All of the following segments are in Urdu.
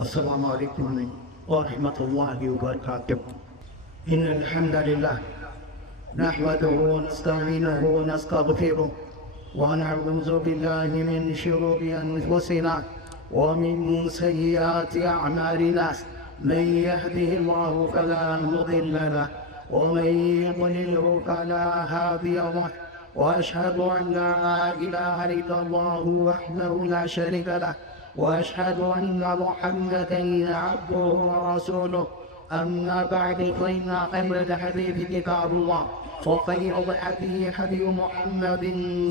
السلام عليكم ورحمة الله وبركاته. إن الحمد لله نحمده ونستعينه ونستغفره ونعوذ بالله من شرور أنفسنا ومن سيئات أعمالنا. من يهده الله فلا مضل له ومن يضلله فلا هادي له، وأشهد أن لا إله إلا الله وحده لا شريك له، وأشهد أن محمدا عبده ورسوله. أما بعد فإن خير الحديث كتاب الله، وخير الهدي هدي محمد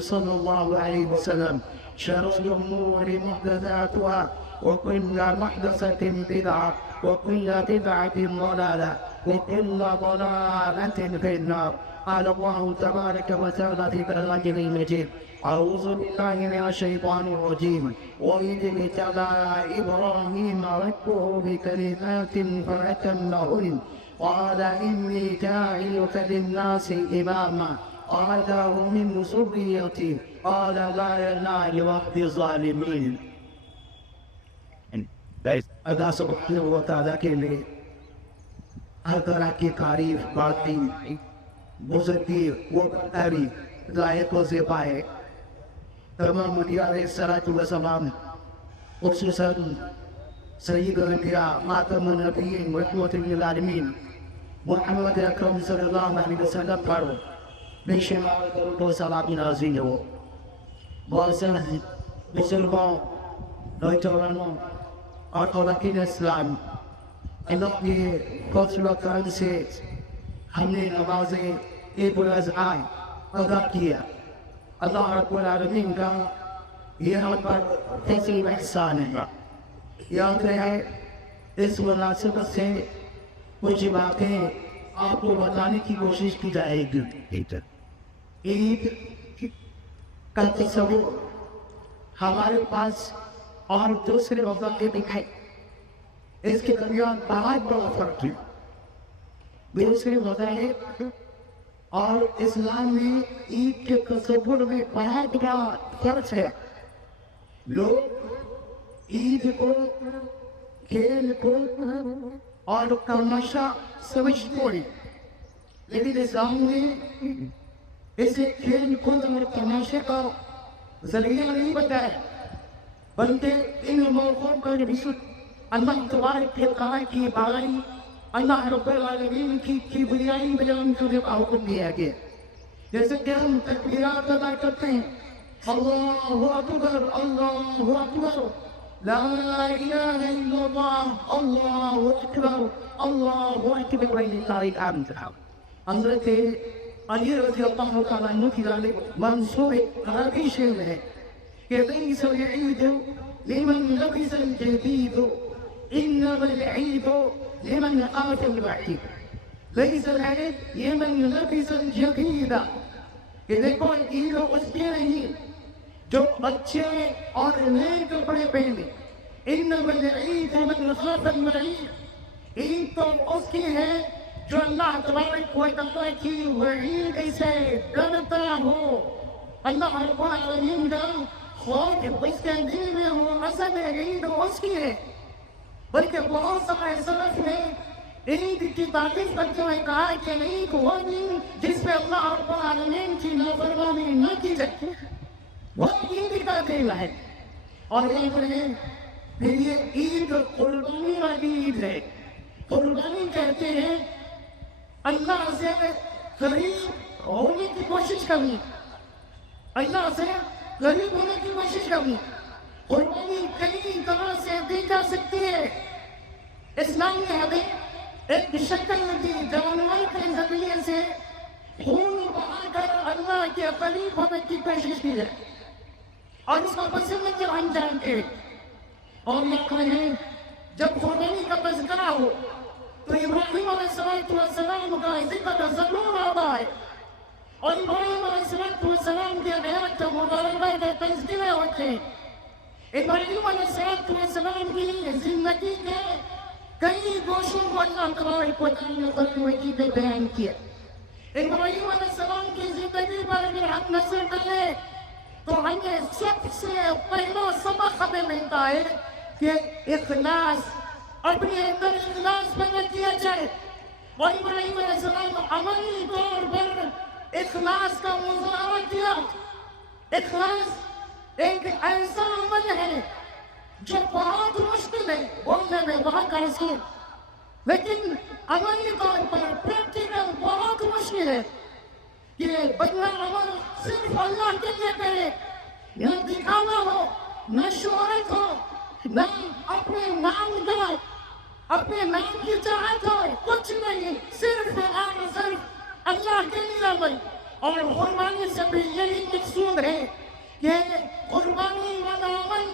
صلى الله عليه وسلم. شر الأمور محدثاتها، وكل محدثة بدعة، وكل بدعة ضلالة، وكل ضلالة في النار. قال الله تبارك وتعالى في كلامه المجيد: أعوذ بالله من الشيطان الرجيم. وإذ ابتلى إبراهيم ربه بكلمات فأتمهن قال إني جاعلك للناس إماما قال ومن ذريتي قال لا ينال عهد الظالمين. اللہ سبحانہ و تعالیٰ کے لیے ہر طرح کی تعریف باقی بزرگی و برتری لائق و زیبا ہے. تمام انبیاء علیہ الصلوۃ والسلام، خصوصاً سید الانبیاء خاتم النبیین رحمۃ للعالمین محمد اکرم صلی اللہ علیہ وسلم پر بے شمار درود و سلام نازل ہو. معزز بزرگوں، نوجوانوں اور خواتین اسلام، اللہ کے فضل و کرم سے ہم نے نماز عید الاضحیٰ ادا کیا. اللہ رب العالمین کا یہ ہم پر تحصیل احسان ہے. یاد رہے اس مناسبت سے کچھ باتیں آپ کو بتانے کی کوشش کی جائے گی. عید کا تصور ہمارے پاس اور دوسرے مذہب میں ہے، اس کے درمیان بہت بڑا فرق ہے. دوسرے مذاہب اور اسلام میں عید کے تصور میں بہت بڑا فرق ہے. لوگ عید کو کھیل کو اور تماشا سمجھتے ہیں، لیکن اسلام میں اسے کھیل کود اور تماشے کا ذریعہ نہیں بتایا، بلکہ ان موقعوں کا رسول اللہ تبارک و تعالیٰ کی بارائی، اللہ رب العالمین کی کبریائی بیان کرنے کا حکم دیا گیا. جیسے کہ ہم تکبیرات ادا کرتے ہیں، اللہ اکبر اللہ اکبر، لا الہ الا اللہ اللہ اکبر اللہ اکبر وللہ الحمد. حضرت علی رضی اللہ تعالیٰ عنہ کی جانب منسوب حدیث ہے کہ لیس العید لمن لبس الجدید انما العید لمن آت الوحید. ليس العيد لمن لبس الجديد. کہ دیکھو عید اس کے نہیں جو اچھے اور نئے کپڑے پہنے. انما العید لمن خاف الوعید. عید تو اس کی ہے جو اللہ تبارک و تعالیٰ کی وعید سے ڈرتا ہو. اللہ رب العالمین کا خوف اس کے دل میں ہو. اصل عید اس کی ہے، بلکہ بہت سارے سلف نے عید کی تعریف کرتے ہوئے کہا کہ عید وہ دن جس پہ اللہ رب العالمین کی نافرمانی نہ کی جائے، وہ عید کا دن ہے. اور یہ عید قربانی والی عید ہے. قربانی کہتے ہیں اللہ سے قریب ہونے کی کوشش کرنی، اللہ سے قریب ہونے کی کوشش کرنی. قربانی کئی طرح سے دی جا سکتی ہے. اسلام میں ہمیں ایک شکل دی جانور کے ذریعے سے خون بہا کر اللہ کے قریب ہونے کی کوشش کی جائے اور اس کو پسند کے انجام دے. اور لکھا ہے جب قربانی کا تذکرہ ہو تو ابراہیم علیہ السلام کا ذکر ضرور آتا ہے، اور ابراہیم علیہ السلام کے غیرت مبارکہ کے تذکرے ہوتے ہیں. ابراہیم علیہ السلام کی زندگی کے کئی گوشوں کو اللہ تبارک و تعالیٰ نے چیزیں بیان کیا. ابراہیم علیہ السلام کی زندگی پر اگر ہم نظر ڈالیں تو ہمیں سب سے پہلا سبق ہمیں ملتا ہے کہ اخلاص اپنے اندر اخلاص پیدا کیا جائے. اور ابراہیم علیہ السلام عملی طور پر اخلاص کا مظاہرہ کیا. اخلاص ایک ایسا عمل ہے جو بہت مشکل ہے بولنے میں بہت آسان، لیکن عملی طور پر پریکٹیکل بہت مشکل ہے. کہ بندہ عمل صرف اللہ کے لیے کرے، نہ دکھاوا ہو، نہ شہرت ہو، نہ اپنے نام کا، اپنے نام کی چاہت ہو، کچھ نہیں، صرف اور صرف اللہ کے لیے عمل. اور قربانی سے بھی یہی مقصود ہے کہ قربانی والا عمل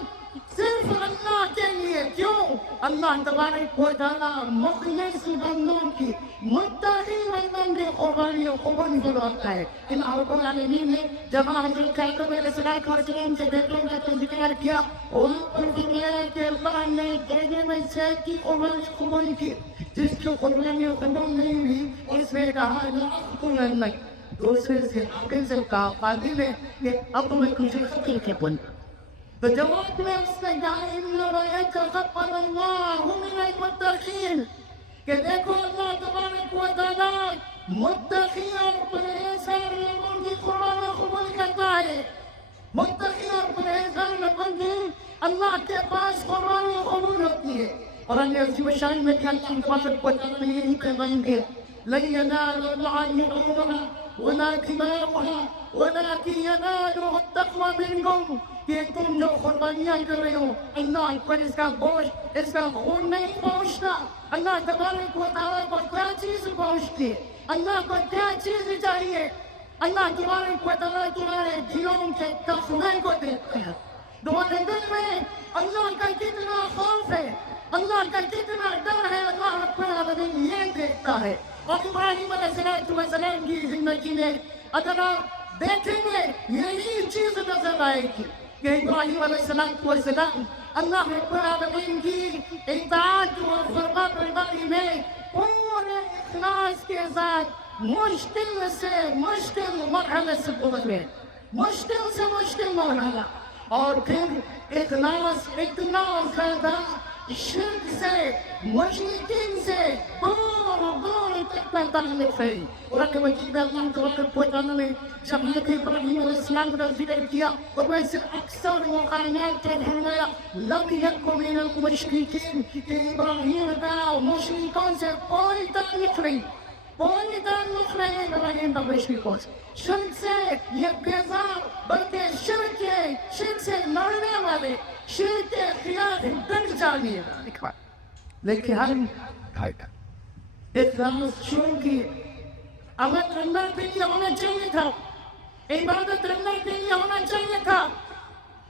صرف اللہ کے لیے. کیوں؟ اللہ تبارک و تعالیٰ مخلص بندوں کی، متقی بندوں کی قربانیوں کو قبول کرتا ہے. ان رب العالمین نے جب حضرت یعقوب علیہ السلام سے بیٹوں کا تذکر کیا، ان پر فرمایا کہ اللہ نے دینے میں سے کی قربانی قبول کی، جس کی قربانیوں قبول نہیں ہوئی اس نے کہا لا قبول نہیں. دوسرے سے آگے سے کہا قادر ہے کہ اب میں کچھ فکر کے بن. تو جواب میں اس نے کہا ان يتقبل الله من المتقين، کہ دیکھو اللہ تبارک و تعالیٰ متقی اور پرہیزگار لوگوں کی قربانی قبول کرتا ہے. متقی اور پرہیزگار لوگوں کی اللہ کے پاس قربانی قبول ہوتی ہے. اور اللہ عزیز و شان میں کیا تبارک و تعالیٰ نے یہی پیغام دیا لن ينال الله لحومها ولا دماؤها ولكن يناله التقوى منكم. کہ تم جو قربانیاں کر رہے ہو اللہ پر اس کا گوشت، اس کا خون نہیں پہنچتا. اللہ تبارک و تعالیٰ کو کیا چیز پہنچتی ہے؟ اللہ کو کیا چیز چاہیے؟ اللہ تبارک و تعالیٰ تمہارے دلوں کے تقوی کو دیکھتا ہے. تمہارے دل میں اللہ کا کتنا خوف ہے، اللہ کا کتنا ڈر ہے، اللہ رب العالمین یہ دیکھتا ہے. اور ابراہیم علیہ السلام کی زندگی میں اگر آپ دیکھیں گے یہی چیز نظر آئے گی کہ ابراہیم علیہ السلام اللہ رب العالمین کی اطاعت و فرما برداری میں پورے اخلاص کے ساتھ مشکل سے مشکل مرحلے سے گزرے، مشکل سے مشکل مرحلہ. اور پھر اخلاص اتنا زیادہ شرک سے، مشرکین سے دور دور تک تعلق ہے. اور اگر وجود اللہ تبارک و تعالیٰ نے جب حضرت ابراہیم علیہ السلام کا ذکر کیا اور ویسے اکثر مقامات کے فرمایا لم یکن من المشرکین، کہ ابراہیم کا مشرکوں سے کوئی تعلق نہیں، کوئی تعلق نہیں ابراہیم کا مشرکوں سے. شرک سے یہ بیزار بلکہ شرک سے لڑنے والے، شرک کے خلاف ڈٹ جانے والے. لیکن ہم اخلاص شروع کی عمل اللہ کے لیے ہونا چاہیے تھا، عبادت اللہ کے لیے ہونا چاہیے تھا،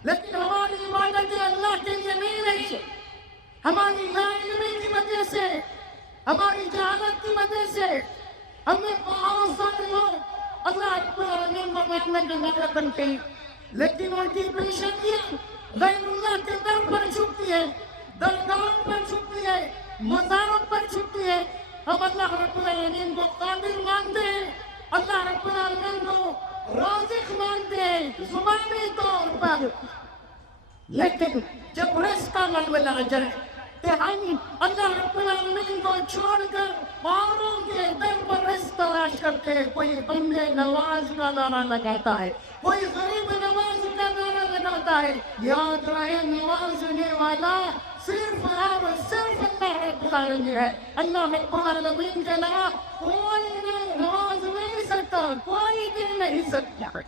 لیکن ہماری عبادت اللہ کے لیے نہیں رہی. ہماری ناعلمی کی وجہ سے، ہماری جہالت کی وجہ سے ہمیں بہت سارے لوگ اللہ رب العالمین کو محمد اللہ بنتے ہیں، لیکن ان کی پیشنیاں غیر اللہ کے در پر چھپتی ہے، درگاہوں پر چھپتی ہے، مزاروں پر چھپتی ہے. ہم اللہ رب العالمین کو قادر مانتے ہیں، اللہ رب العالمین کو رازق مانتے ہیں زبانی طور پر، لیکن جب رزق کا معاملہ آ جائے کہ ہم اللہ رب العالمین کو چھوڑ کر اوروں کے در پر رزق تلاش کرتے ہیں. کوئی بندے نواز کا نعرہ لگاتا ہے، کوئی غریب نواز کا نعرہ لگاتا ہے. یاد رہے نوازنے والا صرف اور صرف اللہ رب العالمین ہے. اللہ رب العالمین کے علاوہ کوئی نواز نہیں سکتا، کوئی بھی نہیں سکتا.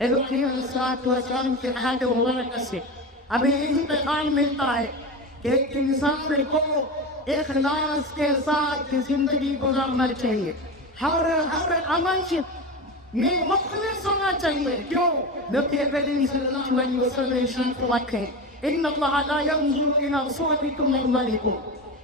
ابراہیم علیہ السلام کے حال مبارک سے ابھی یہی پیغام ملتا ہے کہ ایک انسان کو اخلاص کے ساتھ زندگی گزارنا چاہیے. ہر عمل میں مخلص ہونا چاہیے. کیوں؟ نبی کریم صلی اللہ علیہ وسلم شریف رکھے ان اللہ لا ينظر الى صوركم واموالكم،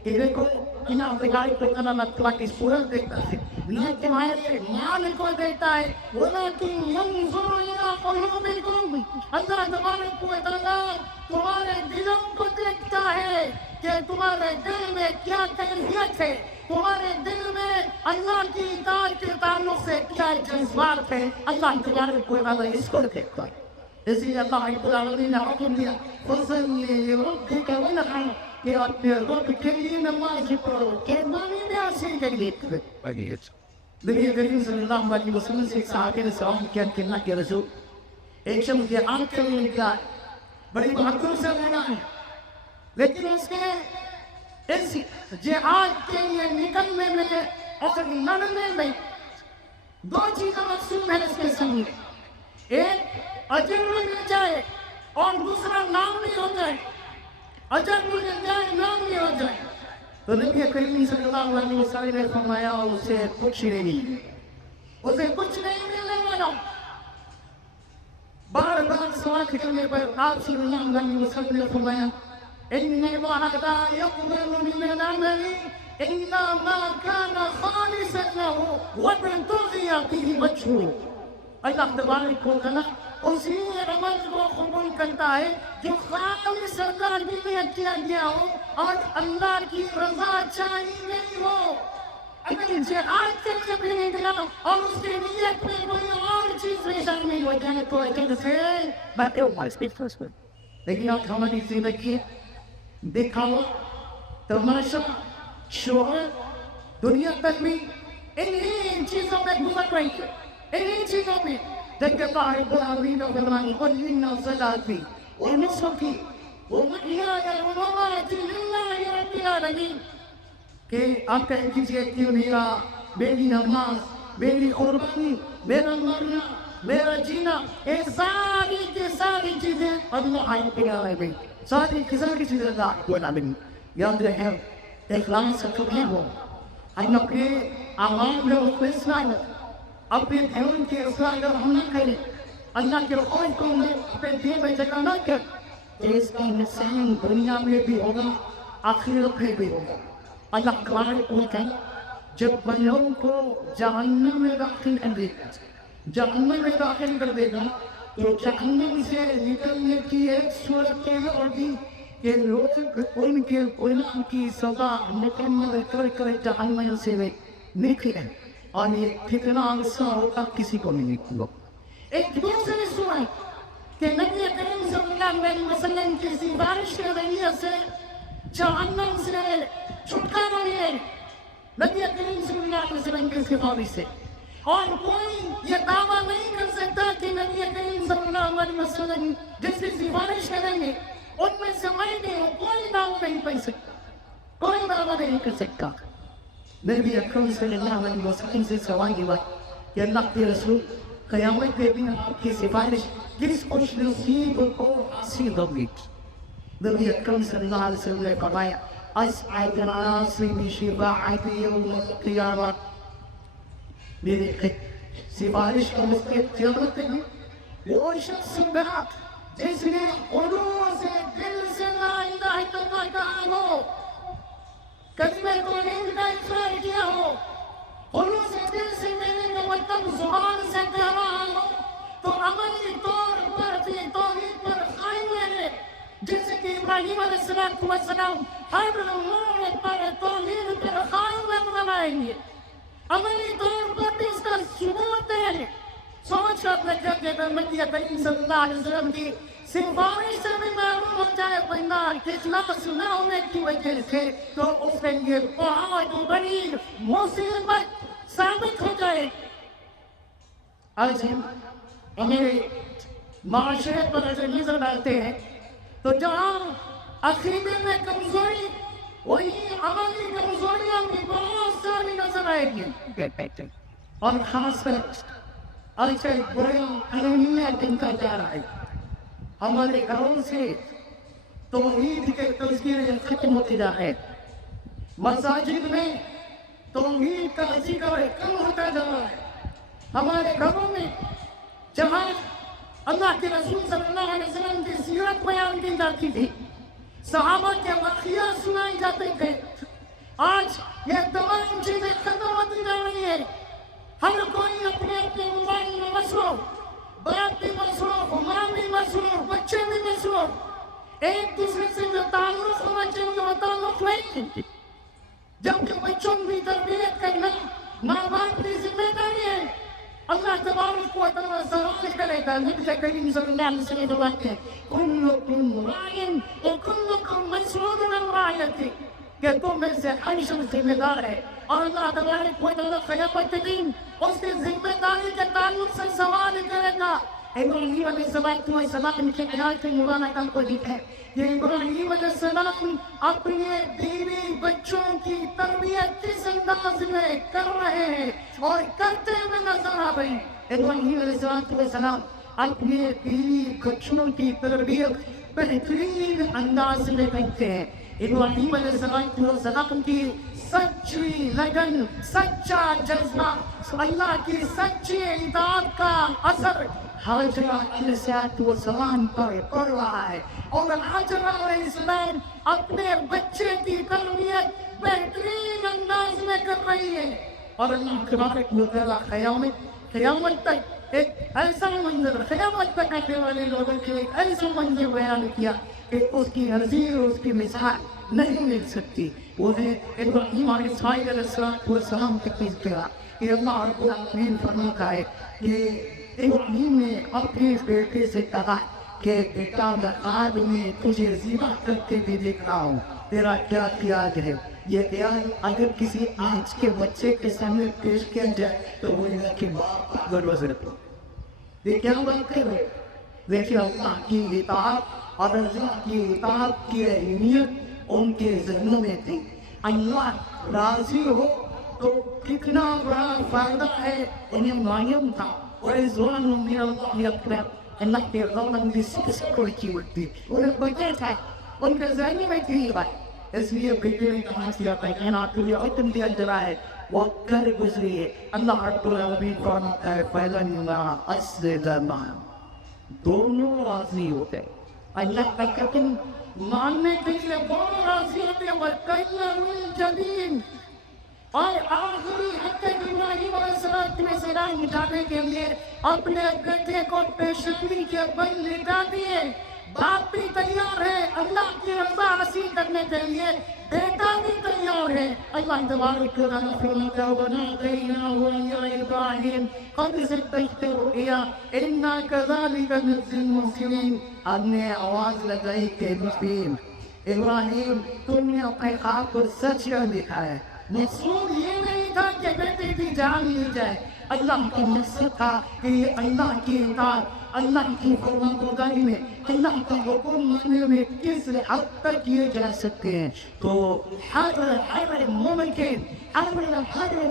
کہ دیکھو ان افغان کو کرامت کا کس پورا دیکھتا ہے، نہ تمہارے مال کو دیکھتا ہے، ولكن ينظر الى قلوبكم. اللہ تبارک و تعالیٰ تمہارے دلوں کو دیکھتا ہے کہ تمہارے دل میں کیا کیفیت ہے، تمہارے دل میں اللہ کی اطاعت کے تعلق سے کیا جذبات ہے. اللہ تبارک و تعالیٰ اس کو دیکھتا ہے. اس لیے اللہ رب العالمین نے حکم دیا فصل لربک ونحر کہ اپنے رب کے لیے نماز پڑھو قربانی میں حاصل کریے. نبی کریم صلی اللہ علیہ وسلم سے ایک صحابی نے سوال کیا کہ اللہ کے رسول ایک شخص جہاد کرنے نکلا ہے, بڑی بہادری سے لڑا ہے, لیکن اس کے اس جہاد کے لیے نکلنے میں اور لڑنے میں دو چیزیں مقصود ہیں اس کے سامنے, ایک اجر مل جائے اور دوسرا نام بھی ہو جائے. اجر مل جائے نام بھی ہو جائے. تو نبی کریم صلی اللہ علیہ وسلم نے فرمایا اسے کچھ نہیں, اسے کچھ نہیں ملنے والا. بار بار سوال کرنے پر آپ صلی اللہ علیہ وسلم نے فرمایا ان اللہ لا يقبل من العمل الا ما كان خالصا له وابتغي فيه وجهه. اللہ تبارک و تعالی اسی عمل کو قبول کرتا ہے جو خالص اللہ کے لیے کیا گیا ہو اور اللہ کی رضا چاہیے نہیں ہو. اگر جہاد کے لیے بھی نکلا اور اس کے نیت میں کوئی اور چیز میں شامل ہو جائے تو کیسے باتیں ہو پاس. لیکن آپ ہماری زندگی دکھاؤ تماشا شہرت دنیا تک بھی انہی چیزوں میں گزر رہی ہے, انہی چیزوں میں. دیکھتے پاہے بلاوین و فرمانی قلن و صلاتی و نصفی و محیائی و مماتی للہ رب العالمین کہ آپ کہیں کیجئے کہ میری نماز, میری قربانی, میرا مرنا, میرا جینا, یہ ساری کی ساری چیزیں اللہ رب العالمین, ساری کی ساری چیزیں اللہ رب العالمین. یاد رہے اخلاص سے چکے ہو ہم اپنے اعمال میں اخلاص نہ اپنے دھیان کے اصلاح اگر ہم نہ کریں, اللہ کے رقم کو اپنے دین میں جگہ نہ کر, اس کی نسان دنیا میں بھی ہوگا آخرت میں بھی ہوگا. اللہ تبارک و تعالی جب بندوں کو جہنم میں داخل کر دے گا, جہنم میں داخل کر دے گا تو جہنم سے نکلنے کی ایک صورت یہ ہوگی کہ لوگ ان کی سزا نکلنے کر جہنم سے نکلے اور یہ کتنا عرصہ ہوگا کسی کو نہیں نکلو. ایک دوسری صورت کہ نبی کریم صلی اللہ علیہ وسلم کی سفارش کے ذریعے سے جہنم سے چھٹکارا ملے, نبی کریم صلی اللہ علیہ وسلم کی سفارش سے. اور کوئی یہ دعویٰ نہیں کر سکتا کہ نبی کریم صلی اللہ علیہ وسلم جس کی سفارش کریں گے ان میں سے میں نے کوئی دعویٰ نہیں کر سکتا, کوئی دعویٰ نہیں کر سکتا. نبی اکرم صلی اللہ علیہ وسلم سے سوال ہوا کہ اللہ کے رسول قیامت کے دن آپ کی سفارش کس خوش نصیب کو حاصل ہوگی. نبی اکرم صلی اللہ علیہ وسلم نے فرمایا اسعد الناس بشفاعت یوم القیامہ, میری سفارش کا مستحق قیامت میں وہ شخص بہا جس نے قلوب سے دل سے لا الہ الا اللہ کہا ہو, کلمہ توحید کا اقرار کیا ہو, قلوب سے دل سے میرے مطلب زبان سے کہہ رہا ہو تو عملی طور پر توحید پر قائم رہے, جیسے کہ ابراہیم علیہ السلام ہر امور پر توحید پر قائم رہیں گے, عملی طور پر اس کا ثبوت ہے. سوچ کر اپنے جب جب نبی کریم صلی اللہ علیہ وسلم کی سفارش سے بھی معلوم ہو جائے بندہ کتنا نہ ہونے کی وجہ سے تو اس کے لیے بہت بڑی مصیبت ثابت ہو جائے. آج ہم ہمیں معاشرے پر ایسے نظر آتے ہیں تو جہاں عقیدے میں کمزوری وہی عملی کمزوریاں بھی بہت ساری نظر آئے گی. اور خاص کر ایسے برے اہمیت ان کا جا رہا ہے. ہمارے گھروں سے توحید کے تذکرے ختم ہوتے جا رہے ہیں, مساجد میں توحید کا ذکر کم ہوتا جا رہا ہے. ہمارے گھروں میں جہاں اللہ کے رسول صلی اللہ علیہ وسلم کی سیرت بیان کی جاتی تھی, صحابہ کے واقعات سنائے جاتے تھے, آج یہ تمام چیزیں ختم ہوتی جا رہی ہیں. ہر کوئی اپنے اپنے موبائل میں مصروف, باپ بھی مصروف, ماں بھی مصروف, بچے بھی مصروف, ایک دوسرے سے جو تعلق ہونا چاہیے وہ تعلق نہیں. جبکہ بچوں کی تربیت کرنا ماں باپ کی ذمہ داری ہے. اللہ تبارک و تعالیٰ سوال کرے گا نبی کریم صلی اللہ علیہ وسلم فرماتے ہیں کلکم راعٍ وکلکم مسئول عن رعیتہ کہ تم میں سے ہر شخص ذمہ دار ہے اور اللہ تبارک و تعالیٰ قیامت کے دن اس کی ذمہ داری کے تعلق سے سوال کرے گا. ابراہیم علیہ السلام کے خیال سے مولانا کام کو دیتا ہے کہ ابراہیم علیہ السلام اپنے بیوی بچوں کی تربیت کس انداز میں کر رہے ہیں اور کرتے ہوئے نظر آ رہے ہیں. ابراہیم علیہ السلام اپنے بیوی بچوں کی تربیت بہترین انداز میں کرتے ہیں. ابراہیم علیہ السلام کی سچی لگن سچا جذبہ اللہ کی سچی اطاعت کا اثر حاجرہ علیہ السلام پر پڑ رہا ہے اور حاجرہ علیہ السلام اپنے بچے کی تربیت بہترین انداز میں کر رہی ہے. اور اللہ تبارک و تعالیٰ قیامت تک ایک ایسا منظر قیامت تک آنے والے لوگوں کے ایک ایسا منظر بیان کیا کہ اس کی نظیر اس کی مثال نہیں مل سکتی. وہ ہے ابراہیم علیہ السلام کے پیش کیا کہ اللہ رب العالمین فرماتا ہے کہ ابراہیم نے اپنے بیٹے سے کہا کہ بیٹا میں آج میں تجھے ذبح کرتے ہوئے دیکھ رہا ہوں تیرا کیا پیاز ہے. یہ پیاز اگر کسی آج کے بچے کے سامنے پیش کیا جائے تو وہ کہ باپ گروز رکھو. یہ کیا بات ہے؟ دیکھیے اللہ کی اطاعت اور اللہ کی اطاعت کی اہمیت ان کے ذہنوں میں تھی. اللہ راضی ہو تو کتنا بڑا فائدہ ہے انہیں معلوم تھا. وَإِذْ مِنَ اللَّهِ أَكْبَرُ اللہ کے غضب کی کوئی چیز ہوتی انہیں بچے تھے ان کے ذہنی میں تھی بات. اس لیے بیٹے نے کہا کیا کائنات کے لیے اتم دیا جرا ہے وہ کر گزری ہے. اللہ رب العالمین فرماتا ہے فَإِذَا أَسْلَمَا دونوں راضی ہوتے. اللہ کا حکم ماننے کے لیے دونوں راضی ہوتے ہیں وَكَلَّ مِن جَدِيدٍ اور آخری حد ابراہیم علیہ السلام مٹانے کے لیے اپنے بیٹے کو پیشگی کے بل لٹا دیے. باپ بھی تیار ہے اللہ کی رضا حاصل کرنے کے لیے بیٹا بھی تیار ہے. اللہ تبارک و تعالیٰ فرماتا ہے وَنَادَيْنَاهُ يَا إِبْرَاهِيمُ قَدْ صَدَّقْتَ الرُّؤْيَا إِنَّا كَذَلِكَ نَجْزِي الْمُحْسِنِينَ. ہم نے آواز لگائی کہ ابراہیم تم نے اپنے خواب کو سچ کر دکھا ہے. مقصود یہ نہیں تھا کہ بیٹے کی جان لی جائے. اللہ کی نصرت تھا کہ اللہ کی اطاعت اللہ کی فرمانبرداری میں اللہ کا حکم ماننے میں کس حد تک کیے جا سکتے ہیں. تو ہر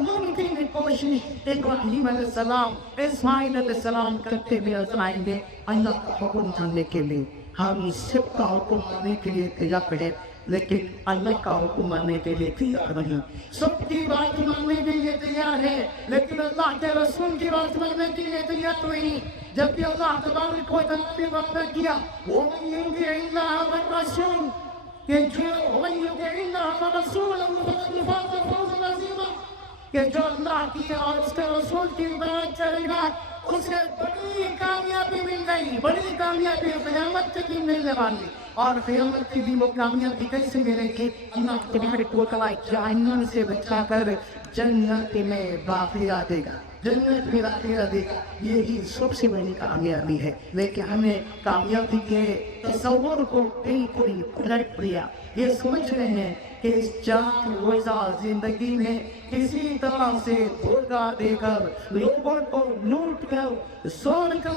ممکن کی کوشش ابراہیم علیہ السلام اسماعیل علیہ السلام کرتے ہوئے آزمائیں گے اللہ کا حکم ماننے کے لیے. ہم سب کا حکم ماننے کے لیے تیار ہے لیکن اللہ کا حکم ماننے کے لیے تیار نہیں. سب کی بات ماننے کے لیے تیار ہے لیکن اللہ کے رسول کی بات ماننے کے لیے تیار نہیں. جب کہ اللہ تبارک و تعالیٰ نے وعدہ کیا وَمَن يُطِعِ اللَّهَ وَالرَّسُولَ کہ جو اللہ کی اور اس کے رسول کی بات چلے گا اسے بڑی کامیابی مل گئی. بڑی کامیابی قیامت کے دن ملنے والی. اور قیامت کی دن وہ کامیابی کیسے ملے گی؟ اللہ تبارک و تعالیٰ جہنم سے بچا کر جنت میں داخلہ دے گا. جنت میں داخلہ دے گا. یہی سب سے بڑی کامیابی ہے. لیکن ہمیں کامیابی کے تصور کو بالکل پلٹ دیا. یہ سمجھ رہے ہیں کہ اس جان روزہ زندگی میں کسی طرح سے دھوکہ دے کر لوگوں کو لوٹ کر سون کر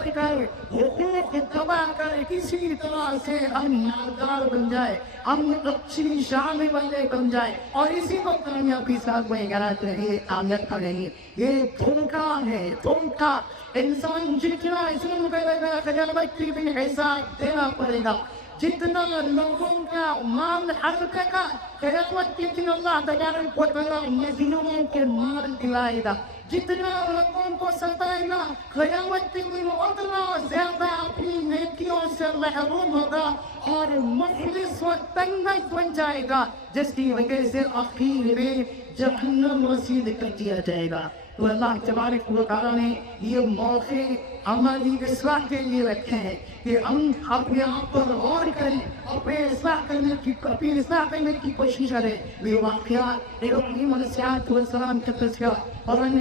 تباہ کر کسی طرح سے ہم مالدار بن جائے ہم اچھی شان والے بن جائے اور اسی کو کامیابی ساتھ میں غلط رہے کامیاب نہیں. یہ دھوکہ ہے دھوکہ. انسان جتنا ظلم کرے گا قیامت کی بھی حساب دینا پڑے گا. جتنا لوگوں کا مال حلقہ کا قیامت کے دن اللہ تبارک و تعالیٰ مظلوموں کے مال دلائے گا. جتنا لوگوں کو ستائے گا قیامت کے دن اتنا زیادہ اپنی نیکیوں سے محروم ہوگا اور مفلس و تنگ بن جائے گا جس کی وجہ سے آخر میں جہنم رسید کر دیا جائے گا. تو اللہ تبارک و تعالیٰ نے یہ موقع ہماری اصلاح کے لیے رکھے ہیں کہ ہم اپنے آپ پر غور کریں اپنے اصلاح کرنے کی کوشش کریں. یہ واقعات ابراہیم علیہ السلام کا تذکرہ قرآن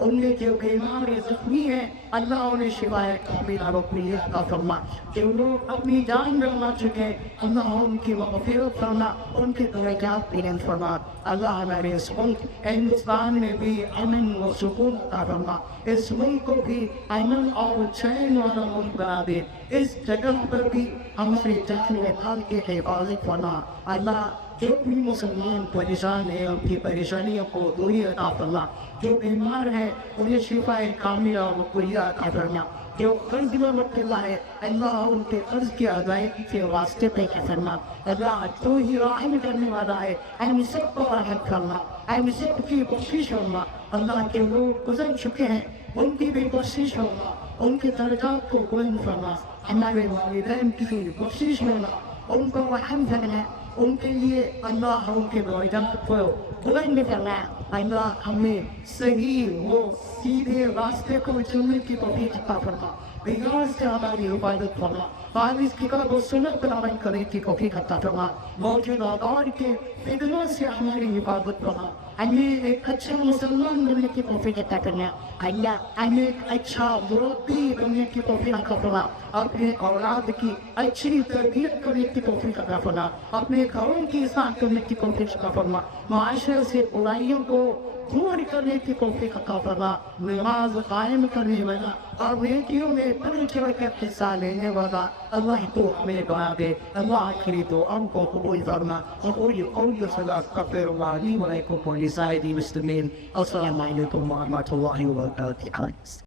ان میں جو بیمار زخمی ہیں اللہ انہیں شفائے کاملہ ربی عطا فرما. جو لوگ اپنی جان گنوا چکے اللہ ان کی مغفرت فرما, ان کے درجات بلند فرما. اللہ ہمارے اس ملک ہندوستان میں بھی امن و سکون عطا فرما. اس ملک کو بھی امن اور چین والا ملک بنا دے. اس جگہ پر بھی ہمارے جہل حال کی حفاظت فرما. اللہ جو بھی مسلمان پریشان ہے ان کی پریشانیوں کو دوری عطا فرما. جو بیمار ہے انہیں شفا کاملہ اور مقبولیہ عطا فرما. جو قرض میں مبتلا ہے اللہ ان کے قرض کی ادائیگی کے واسطے پہ فرما. اللہ تو ہی رحم کرنے والا ہے, ہم سب کو رحم کرنا, ہم سب کی بخشش ہونا. اللہ کے لوگ گزر چکے ہیں ان کی بھی بخشش ہونا, ان کے درجات کو بلند فرما. ہمارے والدین کی بھی بخشش ہونا, ان کو رحم کرنا, ان کے لیے اللہ ان کے درجات کو بلند کرنا. اللہ ہمیں صحیح وہ سیدھے راستے کو چننے کی توفیق عطا فرما. بیگار سے ہماری حفاظت فرما. خالص کتاب و سنت پر عمل کرنے کی توفیق عطا فرما. موجودہ دور کے فتنوں سے ہماری حفاظت فرما. ہمیں ایک اچھا مسلمان بننے کی توفیق عطا کرنا. اللہ ہمیں ایک اچھا مربی بننے کی توفیق عطا فرما. اپنے اولاد کی اچھی تربیت کرنے کی توفیق عطا فرما. اپنے گھروں کی اصلاح کرنے کی توفیق عطا فرما. معاشرے سے برائیوں کو دور کرنے کی توفیق عطا فرما. نماز قائم کرنے والا اور نیکیوں میں بڑھ چڑھ کر حصہ لینے والا اللہ تو ہمیں دعا دے. اللہ آخری تو ہم کو قبول فرما. اقول قولی صلی اللہ علیہ وسلم ولسائر المسلمین. السلام علیکم ورحمۃ اللہ وبرکاتہ.